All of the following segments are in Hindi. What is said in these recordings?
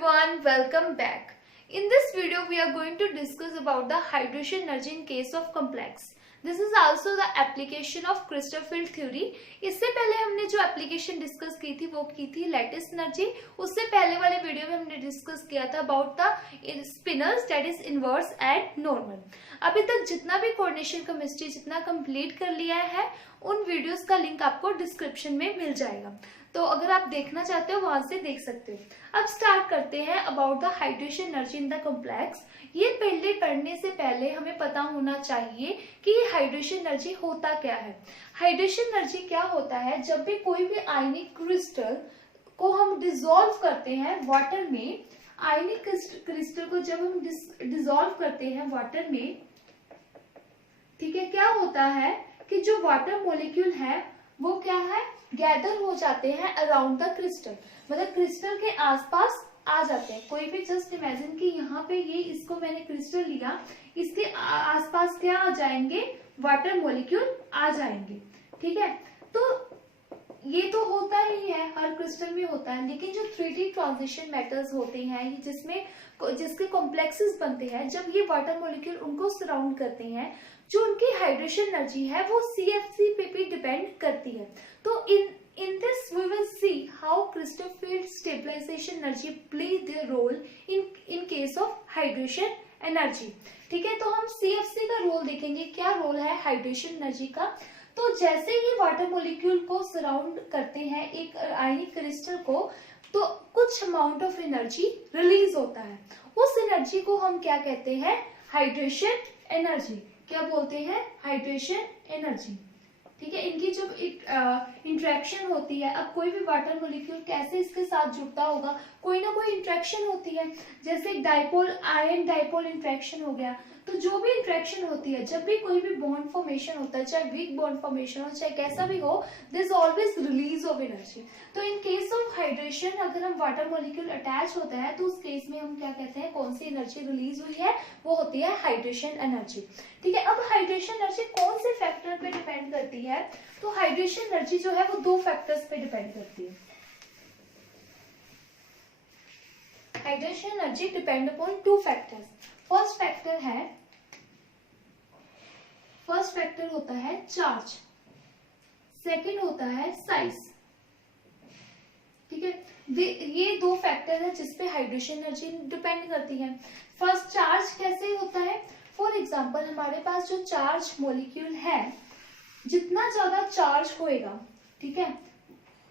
everyone, welcome back. In this video we are going to discuss about the hydration energy in case of complex. This is also the application of crystal field theory. इससे पहले हमने जो एप्लीकेशन डिस्कस की थी वो की थी लैटिस एनर्जी. उससे पहले वाले वीडियो में हमने डिस्कस किया था about the spinners that is inverse and normal. अभी तक जितना भी कोऑर्डिनेशन केमिस्ट्री जितना कंप्लीट कर लिया है उन वीडियोस का लिंक आपको डिस्क्रिप्शन में मिल जाएगा, तो अगर आप देखना चाहते हो वहां से देख सकते हो. अब स्टार्ट करते हैं about the hydration energy in the complex. ये पहले पढ़ने से पहले हमें पता होना चाहिए कि ये हाइड्रेशन एनर्जी होता क्या है. हाइड्रेशन एनर्जी क्या होता है? जब भी कोई भी आयनिक क्रिस्टल को हम डिसॉल्व करते हैं वाटर में, आयनिक क्रिस्टल को जब हम डिसॉल्व करते हैं वाटर में, ठीक है, क्या होता है कि जो वाटर मॉलिक्यूल है वो क्या है, गैदर हो जाते हैं अराउंड द क्रिस्टल, मतलब क्रिस्टल के आसपास आ जाते हैं. कोई भी जस्ट इमेजिन कि यहाँ पे ये इसको मैंने क्रिस्टल लिया, इसके आसपास क्या आ जाएंगे, वाटर मॉलिक्यूल आ जाएंगे. ठीक है, तो ये तो होता ही है, हर क्रिस्टल में होता है. लेकिन जो 3D ट्रांजिशन मेटल्स होते हैं जिसके कॉम्प्लेक्सेस बनते हैं, जब ये वाटर मॉलिक्यूल उनको सराउंड करते हैं, जो उनकी हाइड्रेशन एनर्जी है वो CFC पे भी डिपेंड करती है. तो in this we will see how crystal field stabilization energy play their role in case of hydration energy. ठीक है, तो हम CFC का रोल देखेंगे, क्या रोल है हाइड्रेशन एनर्जी का. तो जैसे ही वाटर मॉलिक्यूल को सराउंड करते हैं एक आयनिक क्रिस्टल को, तो कुछ अमाउंट ऑफ एनर्जी रिलीज होता है. उस एनर्जी को हम क्या कहते हैं, हाइड्रेशन एनर्जी. क्या बोलते हैं, हाइड्रेशन एनर्जी. ठीक है, इनकी जो इंटरेक्शन होती है, अब कोई भी वाटर मॉलिक्यूल कैसे इसके साथ जुड़ता होगा, कोई ना कोई इंटरेक्शन होती है. जैसे डाइपोल आयन डाइपोल इंटरेक्शन हो गया, तो जो भी इंटरेक्शन होती है, जब भी कोई भी बॉन्ड फॉर्मेशन होता है, चाहे वीक बॉन्ड फॉर्मेशन हो चाहे कैसा भी हो, this is always release of energy. तो इन केस ऑफ हाइड्रेशन अगर हम वाटर मॉलिक्यूल अटैच होता है तो उस केस में हम क्या कहते हैं, कौन सी एनर्जी रिलीज हुई है, वो होती है हाइड्रेशन एनर्जी. ठीक है, अब हाइड्रेशन एनर्जी कौन से फैक्टर पे डिपेंड करती है? तो हाइड्रेशन एनर्जी जो है वो दो फैक्टर्स पे डिपेंड करती है. Hydration energy depend upon two factors. First factor होता है चार्ज, सेकंड होता है साइज. ठीक है, ये दो फैक्टर है जिसपे हाइड्रेशन एनर्जी डिपेंड करती है. फर्स्ट, चार्ज कैसे होता है? फॉर एग्जांपल हमारे पास जो चार्ज मॉलिक्यूल है, जितना ज्यादा चार्ज होएगा, ठीक है,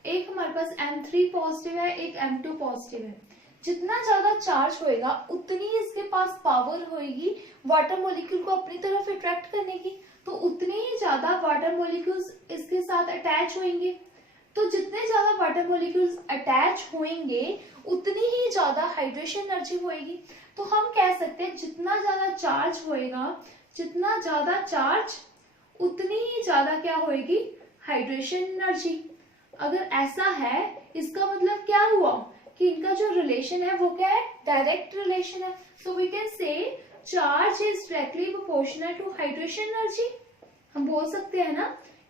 एक हमारे पास M3 पॉजिटिव है, एक M2 पॉजिटिव है, जितना ज्यादा चार्ज होएगा उतनी इसके पास पावर होएगी वाटर मॉलिक्यूल को अपनी तरफ अट्रैक्ट करने की, तो उतनी ही ज्यादा वाटर मॉलिक्यूल्स इसके साथ अटैच होंगे. तो जितने ज्यादा वाटर मॉलिक्यूल्स अटैच होंगे उतनी ही ज्यादा हाइड्रेशन एनर्जी होएगी. तो हम कह सकते हैं जितना ज्यादा चार्ज होएगा, जितना ज्यादा चार्ज उतनी ही ज्यादा क्या होएगी, हाइड्रेशन एनर्जी. अगर ऐसा है, इसका मतलब क्या हुआ कि इनका जो रिलेशन है वो क्या है, डायरेक्ट रिलेशन है. So we can say charge is directly proportional to hydration energy. हम बोल सकते हैं ना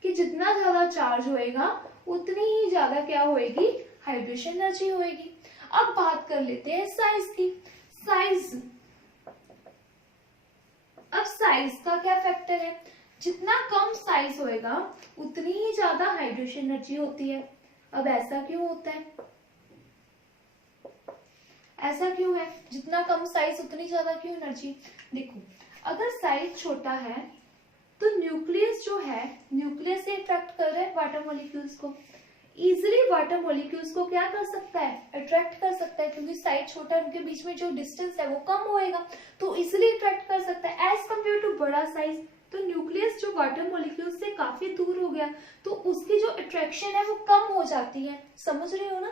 कि जितना ज्यादा चार्ज होएगा उतनी ही ज्यादा क्या होएगी, हाइड्रेशन एनर्जी होएगी. अब बात कर लेते हैं साइज की. अब साइज का क्या फैक्टर है? जितना कम साइज होएगा उतनी ही ज्यादा हाइड्रेशन एनर्जी होती है. अब ऐसा क्यों होता है, ऐसा क्यों है, जितना कम साइज उतनी ज्यादा क्यों एनर्जी? देखो, अगर साइज छोटा है तो न्यूक्लियस जो है, न्यूक्लियस से अट्रैक्ट कर रहा है वाटर मॉलिक्यूल्स को. इजिली वाटर मॉलिक्यूल्स को क्या कर सकता है, अट्रैक्ट कर सकता है, क्योंकि साइज छोटा है, उनके बीच में जो डिस्टेंस है वो कम होएगा, तो इजिली अट्रैक्ट कर सकता है एज कम्पेयर टू बड़ा साइज. तो न्यूक्लियस जो वाटर मॉलिक्यूल्स से काफी दूर हो गया, तो उसकी जो अट्रैक्शन है वो कम हो जाती है. समझ रहे हो ना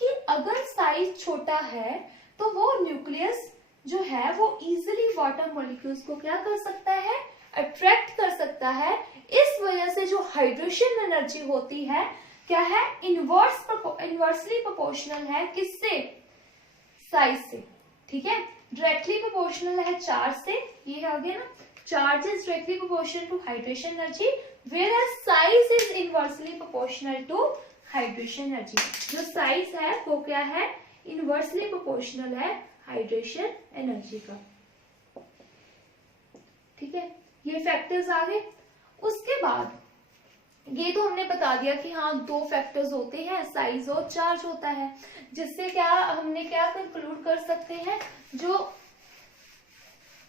कि अगर साइज छोटा है तो वो न्यूक्लियस जो है वो इजिली वाटर मॉलिक्यूल्स को क्या कर सकता है, अट्रैक्ट कर सकता है. इस वजह से जो हाइड्रेशन एनर्जी होती है क्या है, इनवर्सली प्रोपोर्शनल है, किससे, साइज से. ठीक है, डायरेक्टली प्रोपोर्शनल है चार्ज से. ये आ गया ना, charge is directly proportional to hydration energy, whereas size is inversely proportional to hydration energy. जो साइज है वो क्या है, इनवर्सली प्रोपोर्शनल है हाइड्रेशन एनर्जी का। ठीक है, ये फैक्टर्स आ गए। उसके बाद ये तो हमने बता दिया कि हाँ दो फैक्टर्स होते हैं, साइज और चार्ज होता है, जिससे क्या हमने क्या कंक्लूड कर सकते हैं, जो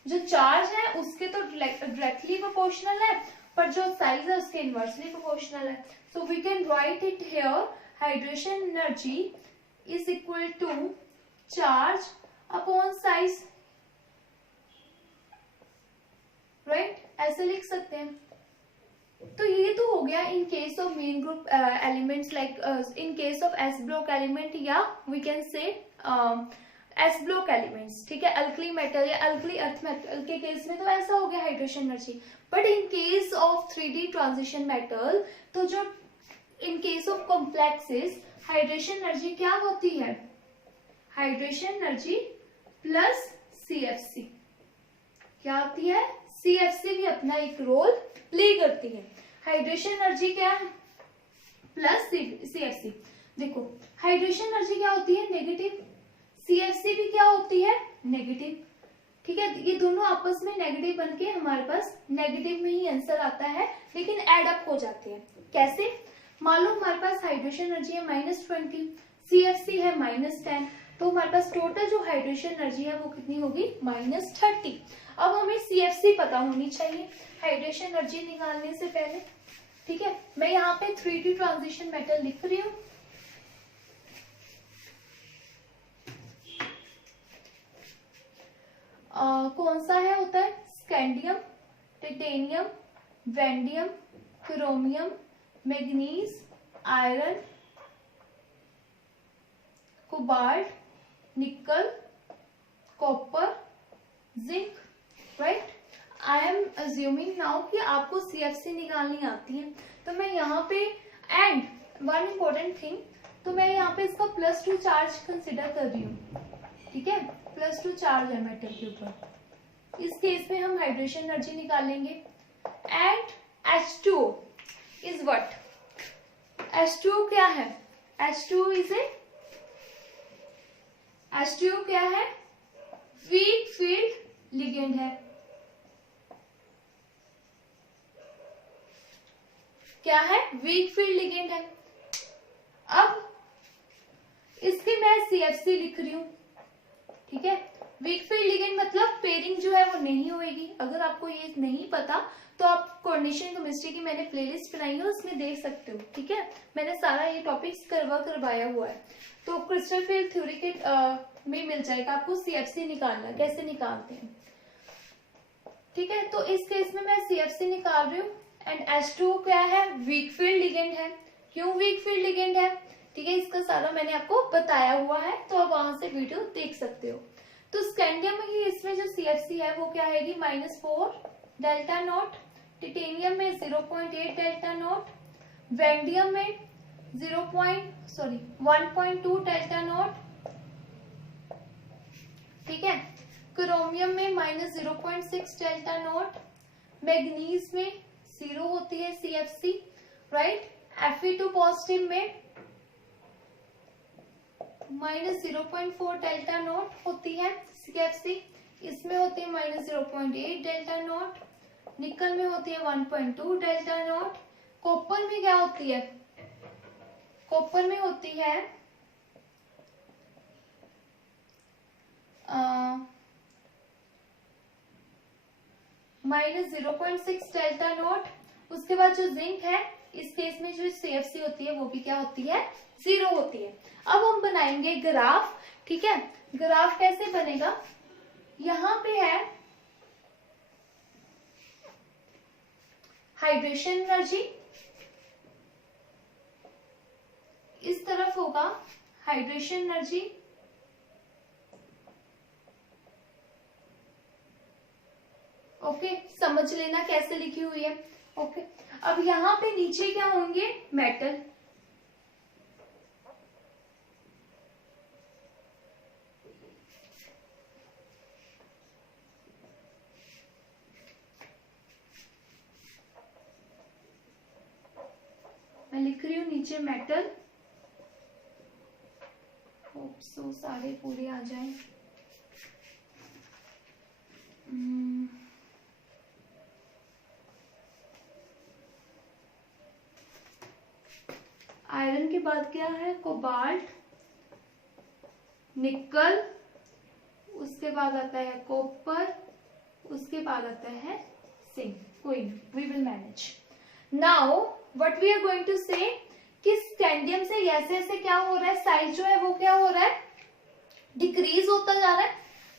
चार्ज है उसके तो डायरेक्टली प्रोपोर्शनल है, पर जो साइज है उसके इनवर्सली प्रोपोर्शनल है। So we can write it here, hydration energy is equal to charge upon size, right, ऐसे लिख सकते हैं। तो ये तो हो गया in case of main group elements, like in case of S block element, या we can say S block elements. ठीक है, अल्कली मेटल या अल्कली अर्थ मेटल के केस में तो ऐसा हो गया hydration energy. But in case of 3D transition metal, तो जो इन case of complexes, hydration energy क्या होती है, हाइड्रेशन एनर्जी प्लस CFC क्या होती है, CFC भी अपना एक रोल प्ले करती है। हाइड्रेशन एनर्जी क्या है, प्लस CFC। देखो हाइड्रेशन एनर्जी क्या होती है, नेगेटिव, CFC भी क्या होती है, नेगेटिव। ठीक है, ये दोनों आपस में नेगेटिव बनके हमारे पास नेगेटिव में ही आंसर आता है, लेकिन एड अप हो जाते हैं। कैसे, मान लो हमारे पास हाइड्रेशन एनर्जी है -20, CFC है -10, तो हमारे पास टोटल जो हाइड्रेशन एनर्जी है वो कितनी होगी, -30। अब हमें CFC पता होनी चाहिए हाइड्रेशन एनर्जी निकालने से पहले। ठीक है, मैं यहाँ पे 3D ट्रांजिशन मेटल लिख रही हूँ। कौन सा है, होता है scandium, titanium, vanadium, chromium, manganese, iron, cobalt, nickel, copper, zinc, right. I am assuming now कि आपको CFC निकालनी आती है, तो मैं यहाँ पे, एंड वन इम्पोर्टेंट थिंग, तो मैं यहाँ पे इसका +2 चार्ज कंसिडर कर रही हूँ। ठीक है, +2 चार्ज है मेटल के ऊपर। इस केस में हम हाइड्रेशन एनर्जी निकालेंगे। And H2O is what, H2O क्या है, H2O इज ए, H2O क्या है, वीक फील्ड लिगेंड है। क्या है, वीक फील्ड लिगेंड है। अब इसकी मैं CFC लिख रही हूं। ठीक है, वीक फील्ड लिगेंड मतलब पेयरिंग जो है वो नहीं होएगी। अगर आपको ये नहीं पता तो आप कोऑर्डिनेशन केमिस्ट्री की मैंने प्लेलिस्ट बनाई है, उसमें देख सकते हो। ठीक है, मैंने सारा ये टॉपिक्स करवाया हुआ है, तो क्रिस्टल फील्ड थ्योरी के में मिल जाएगा आपको CFC निकालना, कैसे निकालते हैं। ठीक है, तो इस केस में मैं CFC निकाल रही हूँ। एंड H2O क्या है, वीक फील्ड लिगेंड है। क्यों वीक फील्ड लिगेंड है, ठीक है, इसका सारा मैंने आपको बताया हुआ है, तो आप वहां से वीडियो देख सकते हो। तो स्कैंडियम में इसमें जो CFC है वो क्या आएगी, -4 डेल्टा नॉट, टाइटेनियम में 0.8 डेल्टा नॉट, वैंडियम में 1.2 डेल्टा नॉट। ठीक है, क्रोमियम में -0.6 डेल्टा नॉट, मैग्नीज में 0 होती है CFC, राइट। Fe2 पॉजिटिव में -0.4 डेल्टा नॉट होती है CFC, इसमें होती है -0.8 डेल्टा नॉट, निकल में होती है 1.2 डेल्टा नॉट। कॉपर में क्या होती है, कॉपर में होती है -0.6 डेल्टा नॉट। उसके बाद जो जिंक है, इस केस में जो CFC होती है वो भी क्या होती है, 0 होती है। अब हम बनाएंगे ग्राफ। ठीक है, ग्राफ कैसे बनेगा, यहाँ पे है हाइड्रेशन एनर्जी, इस तरफ होगा हाइड्रेशन एनर्जी, ओके, समझ लेना कैसे लिखी हुई है। ओके, अब यहाँ पे नीचे क्या होंगे, मेटल। मैं लिख रही हूं नीचे मेटल, ओके। होप सो सारे पूरे आ जाएं। आयरन के बाद क्या है? कोबाल्ट, निकल, उसके बाद आता है कॉपर, उसके बाद आता है जिंक। कोई नहीं, we will manage. Now what we are going to say कि स्कैंडियम से जैसे जैसे क्या हो रहा है, साइज जो है वो क्या हो रहा है? डिक्रीज होता जा रहा है।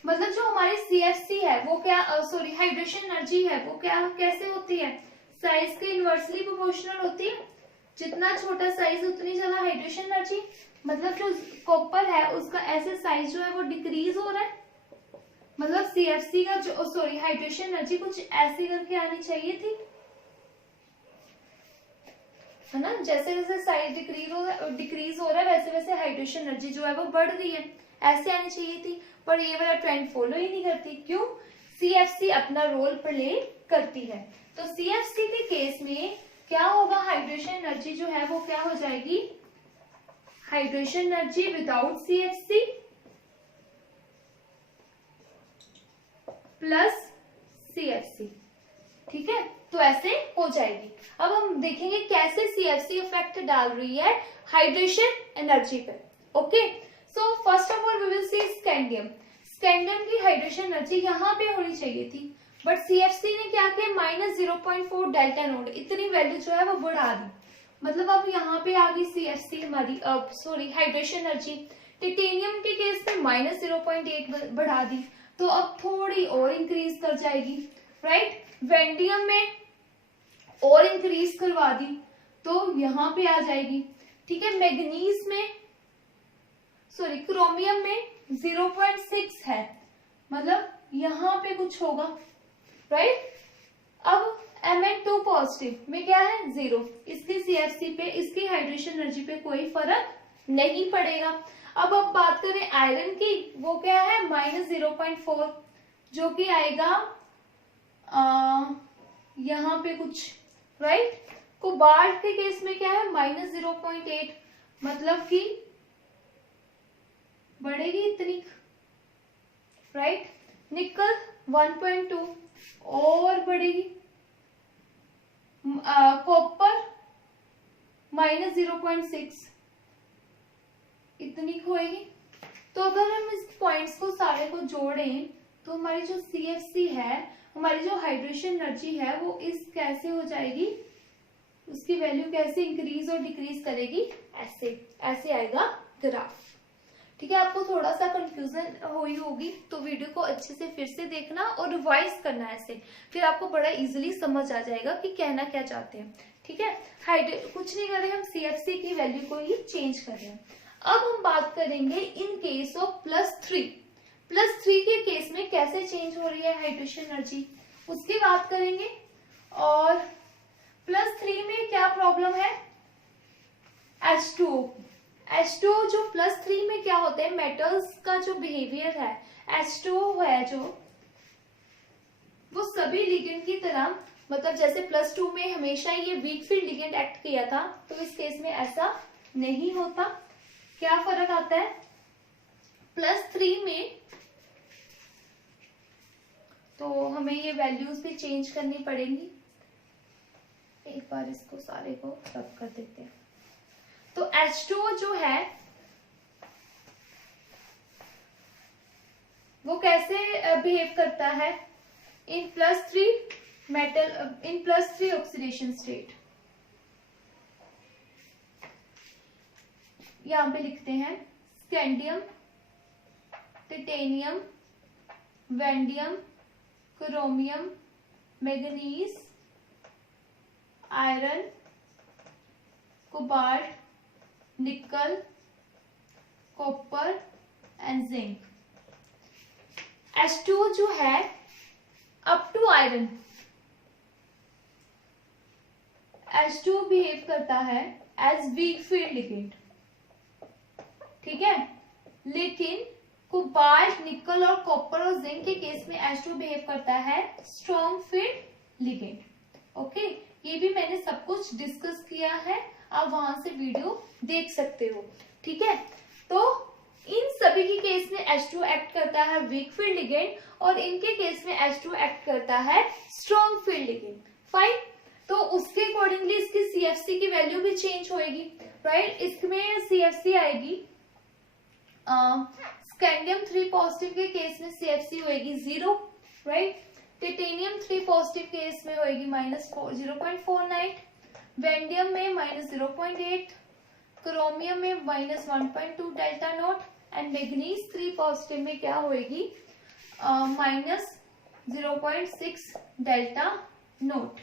मतलब जो हमारी CFC है वो क्या, सॉरी हाइड्रेशन एनर्जी है वो क्या कैसे होती है? साइज के इनवर्सली प्रोपोर्शनल होती है। जितना छोटा साइज उतनी ज्यादा हाइड्रेशन एनर्जी। मतलब जो कॉपर है उसका ऐसे साइज जो है वो डिक्रीज हो रहा है। मतलब CFC का जो सॉरी हाइड्रेशन एनर्जी कुछ ऐसी करके आनी चाहिए थी, है ना? जैसे जैसे साइज डिक्रीज हो रहा है वैसे वैसे हाइड्रेशन एनर्जी जो है वो बढ़ रही है, ऐसे आनी चाहिए थी। पर ये वाला ट्रेंड फॉलो ही नहीं करती। क्यों? CFC अपना रोल प्ले करती है। तो CFC के केस में क्या होगा? हाइड्रेशन एनर्जी जो है वो क्या हो जाएगी? Hydration energy without CFC plus CFC। ठीक है, तो ऐसे हो जाएगी। अब हम देखेंगे कैसे CFC इफेक्ट डाल रही है हाइड्रेशन एनर्जी पे। Okay, so first of all we will see scandium. Scandium की हाइड्रेशन एनर्जी यहाँ पे होनी चाहिए थी, बट CFC ने क्या किया? -0.4 डेल्टा नोड, इतनी वैल्यू जो है वो बढ़ा दी। मतलब अब यहाँ पे आ गई CFC हमारी, सॉरी हाइड्रेशन एनर्जी। टिटेनियम के केस में -0.8 बढ़ा दी, तो अब थोड़ी और इंक्रीज कर जाएगी, राइट? वेंडियम में और इंक्रीज करवा दी तो यहाँ पे आ जाएगी। ठीक है, मैग्नीज में सॉरी क्रोमियम में 0.6 है, मतलब यहाँ पे कुछ होगा, राइट? अब Mn2 पॉजिटिव में क्या है? 0। इसकी CFC पे, इसकी हाइड्रेशन एनर्जी पे कोई फर्क नहीं पड़ेगा। अब बात करें आयरन की, वो क्या है? -0.4, जो कि आएगा यहाँ पे कुछ, राइट? कोबाल्ट के केस में क्या है? -0.8, मतलब कि बढ़ेगी इतनी, राइट? निकल 1.2 और बढ़ेगी। कॉपर -0.6 इतनी होएगी। तो अगर हम इस पॉइंट्स को सारे को जोड़ें तो हमारी जो CFC है, हमारी जो हाइड्रेशन एनर्जी है वो इस कैसे हो जाएगी? उसकी वैल्यू कैसे इंक्रीज और डिक्रीज करेगी? ऐसे ऐसे आएगा ग्राफ। ठीक है, आपको थोड़ा सा कंफ्यूजन हुई होगी तो वीडियो को अच्छे से फिर से देखना और रिवाइज करना ऐसे, फिर आपको बड़ा इजीली समझ आ जाएगा कि कहना क्या चाहते हैं। ठीक है, कुछ नहीं कर रहे हम, CFC की वैल्यू को ही चेंज कर रहे हैं। अब हम बात करेंगे इन केस ऑफ +3। +3 के केस में कैसे चेंज हो रही है हाइड्रेशन एनर्जी, उसकी बात करेंगे। और +3 में क्या प्रॉब्लम है? H2O। H2O जो +3 में क्या होता है? मेटल्स का जो बिहेवियर है, H2O है जो, वो सभी लिगेंड की तरह, मतलब जैसे +2 में हमेशा ये वीक फील्ड लिगेंड एक्ट किया था, तो इस केस में ऐसा नहीं होता। क्या फर्क आता है? +3 में तो हमें ये वैल्यूज भी चेंज करनी पड़ेंगी। एक बार इसको सारे को रब कर देते हैं। तो H2O जो है वो कैसे बिहेव करता है? In +3 metal, in +3 oxidation state. यहां पे लिखते हैं scandium, titanium, vanadium, chromium, manganese, iron, cobalt, nickel, copper and zinc. H2O जो है up to iron, H2O behave करता है एज वीक फील्ड लिगेंड, ठीक है? लेकिन कोबाल्ट, निकल और कॉपर और जिंक के केस में H2O बिहेव करता है स्ट्रॉन्ग फील्ड लिगेंड। ओके, ये भी मैंने सब कुछ डिस्कस किया है, आप वहां से वीडियो देख सकते हो। ठीक है, तो इन सभी के केस में H2 एक्ट करता है वीक फील्ड लिगेंड और इनके केस में H2 एक्ट करता है स्ट्रॉन्ग फील्ड लिगेंड। फाइन, तो उसके अकॉर्डिंगली इसकी CFC की वैल्यू भी चेंज होएगी, राइट। इसमें CFC आएगी, स्कैंडियम 3 पॉजिटिव के केस में CFC होएगी 0, राइट। टिटेनियम 3 पॉजिटिव केस में होएगी -0.49, वेंडियम में -0.8, क्रोमियम में -1.2 delta naught and manganese 3 positive में क्या होएगी -0.6 delta naught,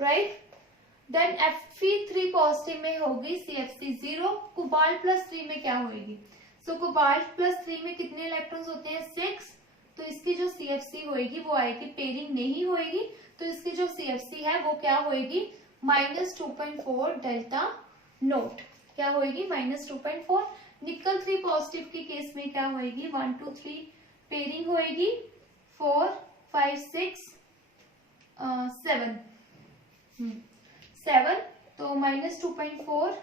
right. Then Fe3 positive में होगी CFC 0। कोबाल्ट +3 में क्या होएगी, सो कोबाल्ट +3 में कितने इलेक्ट्रॉन्स होते हैं 6, तो इसकी जो CFC होएगी वो आएगी, पेयरिंग नहीं होएगी, तो इसकी जो CFC है वो क्या होएगी -2.4 डेल्टा नोट, क्या होएगी -2.4। निकल 3 पॉजिटिव के केस में क्या होएगी 1 2 3 पेयरिंग होएगी 4 5 6 7 7, तो -2.4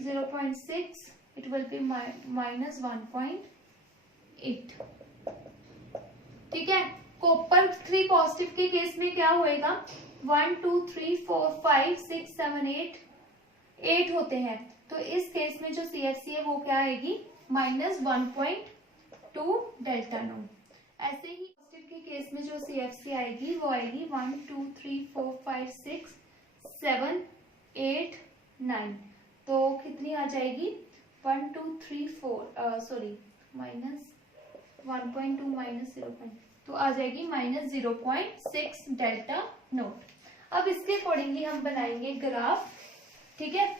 0.6 it will be -1.8, ठीक है। कॉपर 3 पॉजिटिव के केस में क्या होएगा 1 2 3 4 5 6 7 8 होते हैं, तो इस केस में जो CFC है वो क्या आएगी -1.2 डेल्टा नोट। ऐसे ही पॉजिटिव के केस में जो CFC आएगी वो आएगी 1 2 3 4 5 6 7 8 9, तो कितनी आ जाएगी 1 2 3 4 सॉरी -1.2 -0, तो आ जाएगी -0.6 डेल्टा नोट। अब इसके अकॉर्डिंगली हम बनाएंगे ग्राफ, ठीक है।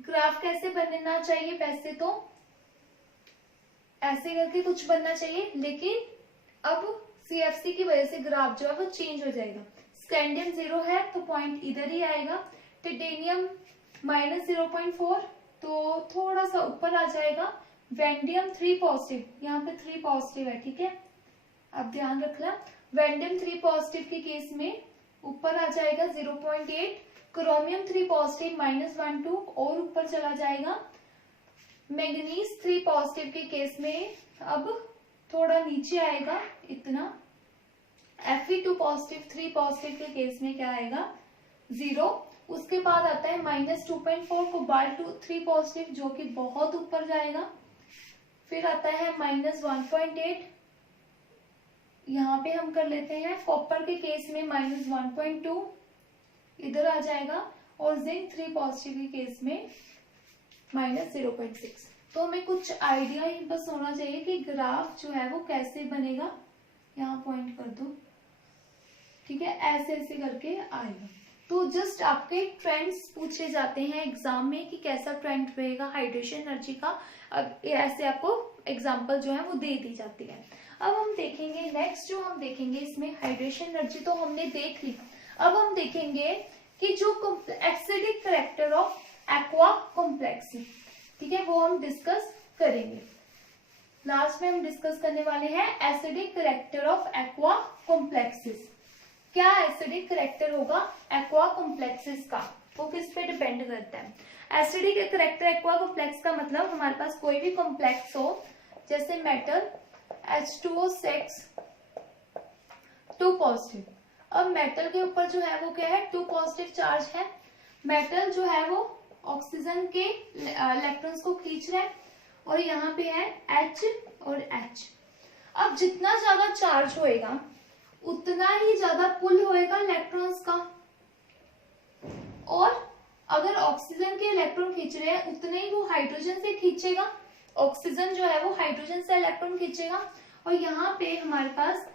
ग्राफ कैसे बनना चाहिए, वैसे तो ऐसे करके कुछ बनना चाहिए, लेकिन अब CFC की वजह से ग्राफ जो है वो चेंज हो जाएगा। स्कैंडियम 0 है तो पॉइंट इधर ही आएगा, टिटेनियम -0.4 तो थोड़ा सा ऊपर आ जाएगा, वेंडियम 3 पॉजिटिव, यहाँ पे 3 पॉजिटिव है, ठीक है, आप ध्यान रखना। वेंडियम 3 पॉजिटिव के केस में ऊपर आ जाएगा 0.8, क्रोमियम 3 पॉजिटिव -1.2 और ऊपर चला जाएगा। मैग्नीज 3 पॉजिटिव के केस में अब थोड़ा नीचे आएगा इतना। Fe2 पॉजिटिव 3 पॉजिटिव के केस में क्या आएगा 0। उसके बाद आता है -2.4 कोबाल्ट 3 पॉजिटिव जो कि बहुत ऊपर जाएगा। फिर आता है -1.8, यहाँ पे हम कर लेते हैं। कॉपर के केस में -1.2 इधर आ जाएगा और जिंक 3 पॉजिटिव के केस में -0.6। तो हमें कुछ आइडिया ही बस होना चाहिए कि ग्राफ जो है वो कैसे बनेगा। यहाँ पॉइंट कर दो, ठीक है, ऐसे ऐसे करके आएगा। तो जस्ट आपके ट्रेंड्स पूछे जाते हैं एग्जाम में कि कैसा ट्रेंड रहेगा हाइड्रेशन एनर्जी का, अब ऐसे आपको एग्जांपल जो है वो दे दी जाती है। अब हम देखेंगे नेक्स्ट, जो हम देखेंगे इसमें हाइड्रेशन एनर्जी तो हमने देख ली। अब हम देखेंगे कि जो acidic character of aqua complex, ठीक है, वो हम डिस्कस करेंगे। लास्ट में हम डिस्कस करने वाले हैं acidic character of aqua complexes. क्या एसिडिक कैरेक्टर होगा एक्वा कॉम्प्लेक्सेस का, वो किस पे डिपेंड करता है। एसिडिक कैरेक्टर एक्वा कॉम्प्लेक्स का मतलब हमारे पास कोई भी कॉम्प्लेक्स हो, जैसे मेटल H2O6 2 पॉजिटिव। अब मेटल के ऊपर जो है वो क्या है 2 पॉजिटिव चार्ज है। मेटल जो है वो ऑक्सीजन के इलेक्ट्रॉन्स को खींच रहा है और यहाँ पे है H और H। अब जितना ज्यादा चार्ज होएगा उतना ही ज्यादा पुल होएगा इलेक्ट्रॉन्स का, और अगर ऑक्सीजन के इलेक्ट्रॉन खींच रहे हैं उतने ही वो हाइड्रोजन से खींचेगा। ऑक्सीजन जो है वो हाइड्रोजन से इलेक्ट्रॉन खींचेगा और यहाँ पे हमारे पास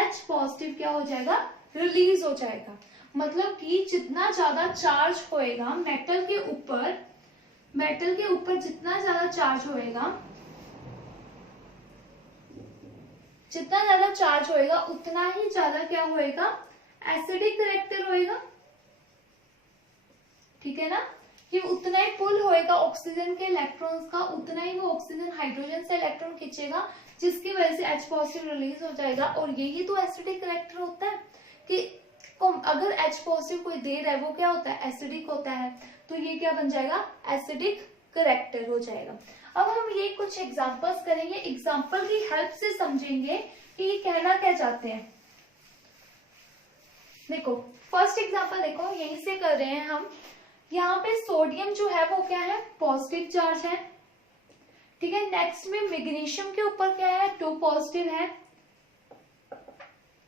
H पॉजिटिव क्या हो जाएगा रिलीज हो जाएगा। मतलब कि जितना ज्यादा चार्ज होएगा मेटल के ऊपर जितना ज्यादा चार्ज होएगा, जितना ज्यादा चार्ज होएगा उतना ही ज्यादा क्या होएगा एसिडिक कैरेक्टर होएगा, ठीक है ना, कि उतना ही पुल होएगा ऑक्सीजन के इलेक्ट्रॉन्स का, उतना ही वो ऑक्सीजन हाइड्रोजन से इलेक्ट्रॉन खींचेगा, जिसकी वजह से H पॉजिटिव रिलीज हो जाएगा। और यही तो एसिडिक कैरेक्टर होता है कि अगर H पॉजिटिव कोई दे रहा है वो क्या होता है एसिडिक होता है, तो ये क्या बन जाएगा एसिडिक करेक्टर हो जाएगा। अब हम ये कुछ एग्जांपल्स करेंगे, एग्जांपल की हेल्प से समझेंगे कि ये कहना क्या चाहते हैं। देखो फर्स्ट एग्जांपल देखो, यहीं से कर रहे हैं हम। यहाँ पे सोडियम जो है वो क्या है, पॉजिटिव चार्ज है, ठीक है। नेक्स्ट में मैग्नीशियम के ऊपर क्या है, 2 पॉजिटिव है।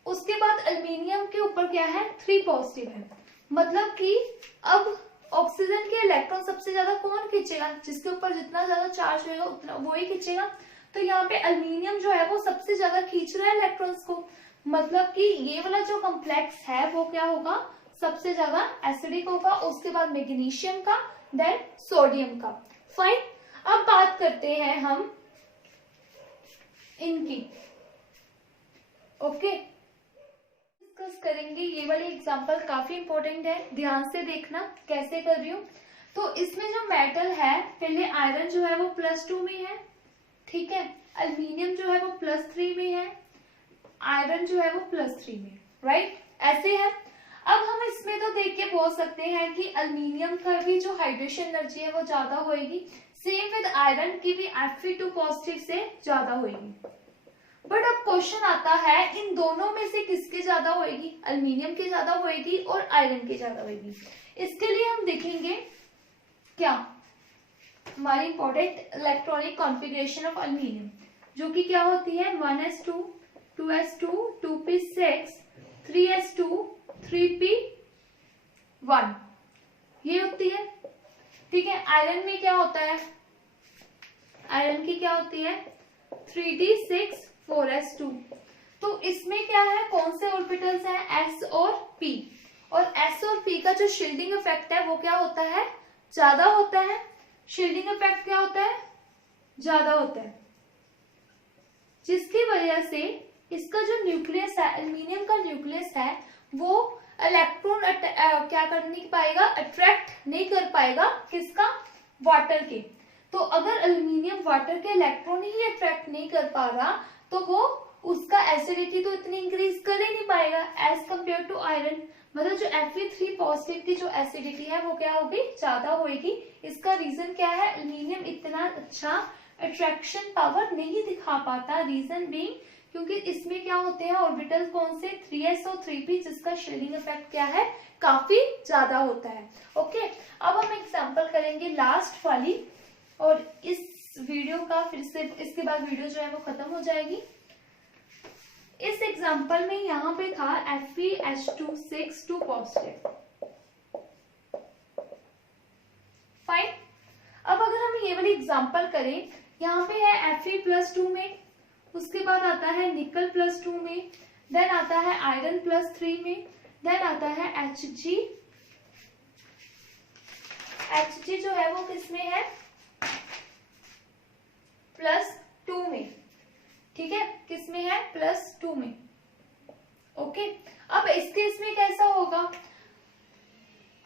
उसके बाद एल्युमिनियम के ऊपर क्या है, 3 पॉजिटिव है। मतलब कि अब ऑक्सीजन के इलेक्ट्रॉन सबसे ज्यादा कौन खींचेगा, जिसके ऊपर जितना ज्यादा चार्ज होगा उतना वो ही खींचेगा। तो यहाँ पे एल्युमिनियम जो है वो सबसे ज्यादा खींच रहा है इलेक्ट्रॉन्स को। मतलब कि ये वाला जो कॉम्प्लेक्स है वो क्या होगा, सबसे ज्यादा एसिडिक होगा। उसके बाद मैग्नीशियम का, देन सोडियम का। फाइन। अब बात करते हैं हम इनकी, ओके। डिस्कस करेंगे ये वाली एग्जांपल, काफी इंपॉर्टेंट है, ध्यान से देखना कैसे कर रही हूँ। तो इसमें जो मेटल है, पहले आयरन जो है वो +2 में है, ठीक है। एल्युमिनियम जो है वो +3 में है, आयरन जो है वो +3 में, राइट, ऐसे है। अब हम इसमें तो देख के बोल सकते हैं कि एल्युमिनियम का भी जो हाइड्रेशन एनर्जी है वो ज्यादा होगी, सेम विद आयरन की भी Fe2 पॉजिटिव से ज्यादा होगी। बट अब क्वेश्चन आता है इन दोनों में से किसके ज्यादा होगी, एल्युमिनियम की ज्यादा होगी और आयरन की ज्यादा होगी। इसके लिए हम देखेंगे क्या, हमारी important electronic configuration of aluminium, जो कि क्या होती है 1s2 2s2 2p6 3s2 3p1, ये होती है, ठीक है। आयरन में क्या होता है, आयरन की क्या होती है 3d6 4s2। तो इसमें क्या है, कौन से ऑर्बिटल्स हैं, s और p, और s और p का जो शील्डिंग इफेक्ट है वो क्या होता है, ज्यादा होता है। शील्डिंग इफेक्ट क्या होता है, ज्यादा होता है, जिसकी वजह से इसका जो न्यूक्लियस है, एल्युमिनियम का न्यूक्लियस है, वो इलेक्ट्रॉन क्या कर नहीं पाएगा, अट्रैक्ट नहीं कर पाएगा, किसका, वाटर के। तो अगर एल्युमिनियम वाटर के इलेक्ट्रॉन ही अट्रैक्ट नहीं कर पा रहा तो वो उसका एसिडिटी तो इतनी इंक्रीज कर ही नहीं पाएगा एज कम्पेयर टू आयरन। मतलब जो Fe3 पॉजिटिव की जो एसिडिटी है वो क्या होगी, ज्यादा होगी। इसका रीजन क्या है, एल्युमिनियम इतना अच्छा अट्रैक्शन पावर नहीं दिखा पाता। रीजन बीइंग क्योंकि इसमें क्या होते हैं ऑर्बिटल, कौन से 3s और 3p, जिसका शील्डिंग इफेक्ट क्या है, काफी ज्यादा होता है। ओके, अब हम एग्जांपल करेंगे लास्ट वाली, और इस वीडियो का फिर से इसके बाद वीडियो जो है वो खत्म हो जाएगी। इस एग्जांपल में यहाँ पे था FeH2 2 पॉजिटिव, फाइन। अब अगर हम ये वाली एग्जांपल करें, यहाँ पे है Fe+2 में, उसके बाद आता है निकल +2 में, देन आता है आयरन +3 में, देन आता है Hg। Hg जो है वो किसमें है, +2 में, ठीक है, किसमें है, +2 में। ओके, अब इस केस में कैसा होगा,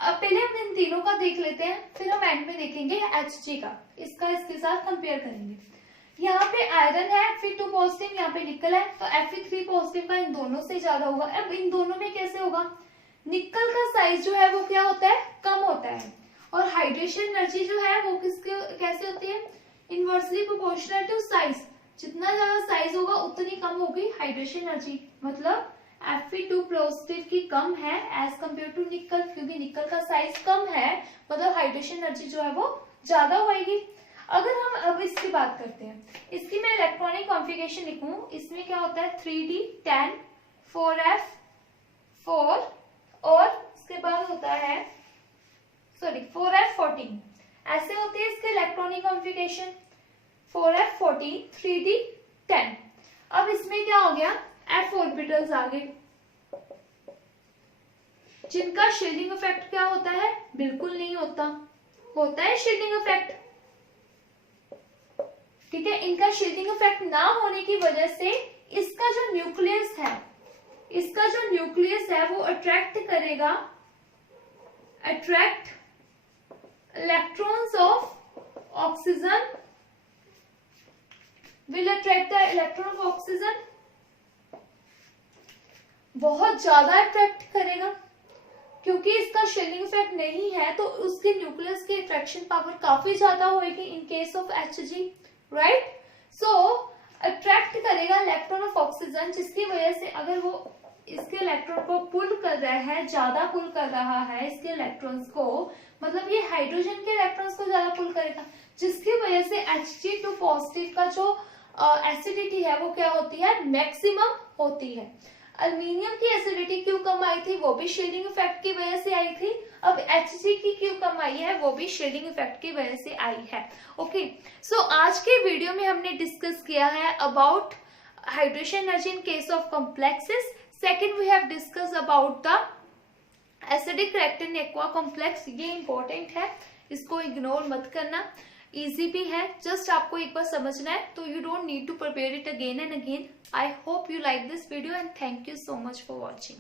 अब पहले हम इन तीनों का देख लेते हैं, फिर हम एंड में देखेंगे Hg का, इसका इसके साथ कंपेयर करेंगे। यहाँ पे आयरन है Fe2 पॉजिटिव, यहाँ पे निकल है, तो Fe3 पॉजिटिव का इन दोनों से ज्यादा होगा। अब इन दोनों में कैसे होगा, निकल का साइज जो है वो क्या होता है, कम होता है, और हाइड्रेशन एनर्जी जो है वो किसके कैसे होती है, इनवर्सली प्रोपोर्शनल टू साइज। जितना ज्यादा साइज होगा उतनी कम होगी हाइड्रेशन एनर्जी। मतलब Fe2 पॉजिटिव की कम है एज कम्पेयर टू निकल, क्योंकि निकल का साइज कम है, मतलब हाइड्रेशन एनर्जी जो है वो ज्यादा होगी। अगर हम अब इसकी बात करते हैं, इसकी मैं इलेक्ट्रॉनिक कॉन्फ़िगरेशन लिखूं, इसमें क्या होता है 3d10 4f4, और इसके बाद होता है 4f14, ऐसे होती है इसके इलेक्ट्रॉनिक कॉन्फ़िगरेशन 4f14 3d10। अब इसमें क्या हो गया, f ऑर्बिटल्स आ गए, जिनका शील्डिंग इफेक्ट क्या होता है, बिल्कुल नहीं होता, होता है शील्डिंग इफेक्ट, ठीक है। इनका शील्डिंग इफेक्ट ना होने की वजह से इसका जो न्यूक्लियस है, इसका जो न्यूक्लियस है वो अट्रैक्ट करेगा, attract electrons of oxygen, will attract the electron of oxygen, बहुत ज्यादा अट्रैक्ट करेगा, क्योंकि इसका शील्डिंग इफेक्ट नहीं है तो उसके न्यूक्लियस की अट्रैक्शन पावर काफी ज्यादा होगी इन case of Hg, right. So attract करेगा इलेक्ट्रॉन ऑफ ऑक्सीजन, जिसकी वजह से अगर वो इसके इलेक्ट्रॉन को पुल कर रहा है, ज्यादा पुल कर रहा है इसके इलेक्ट्रॉन्स को, मतलब ये हाइड्रोजन के इलेक्ट्रॉन्स को ज्यादा पुल करेगा, जिसकी वजह से Hg2 पॉजिटिव का जो एसिडिटी है वो क्या होती है, मैक्सिमम होती है। अल्मीनियम की एसिडिटी क्यों कम आई थी, वो भी शील्डिंग इफेक्ट की वजह से आई थी। अब Hg की क्यों कम आई है, वो भी शील्डिंग इफेक्ट की वजह से आई है। ओके, सो आज के वीडियो में हमने डिस्कस किया है about hydration energy in case of complexes. Second we have discuss about the acidic reactant aqua complex. ये इंपॉर्टेंट है, इसको इग्नोर मत करना, इजी भी है, जस्ट आपको एक बार समझना है, तो you don't need to prepare it again and again. I hope you like this video and thank you so much for watching.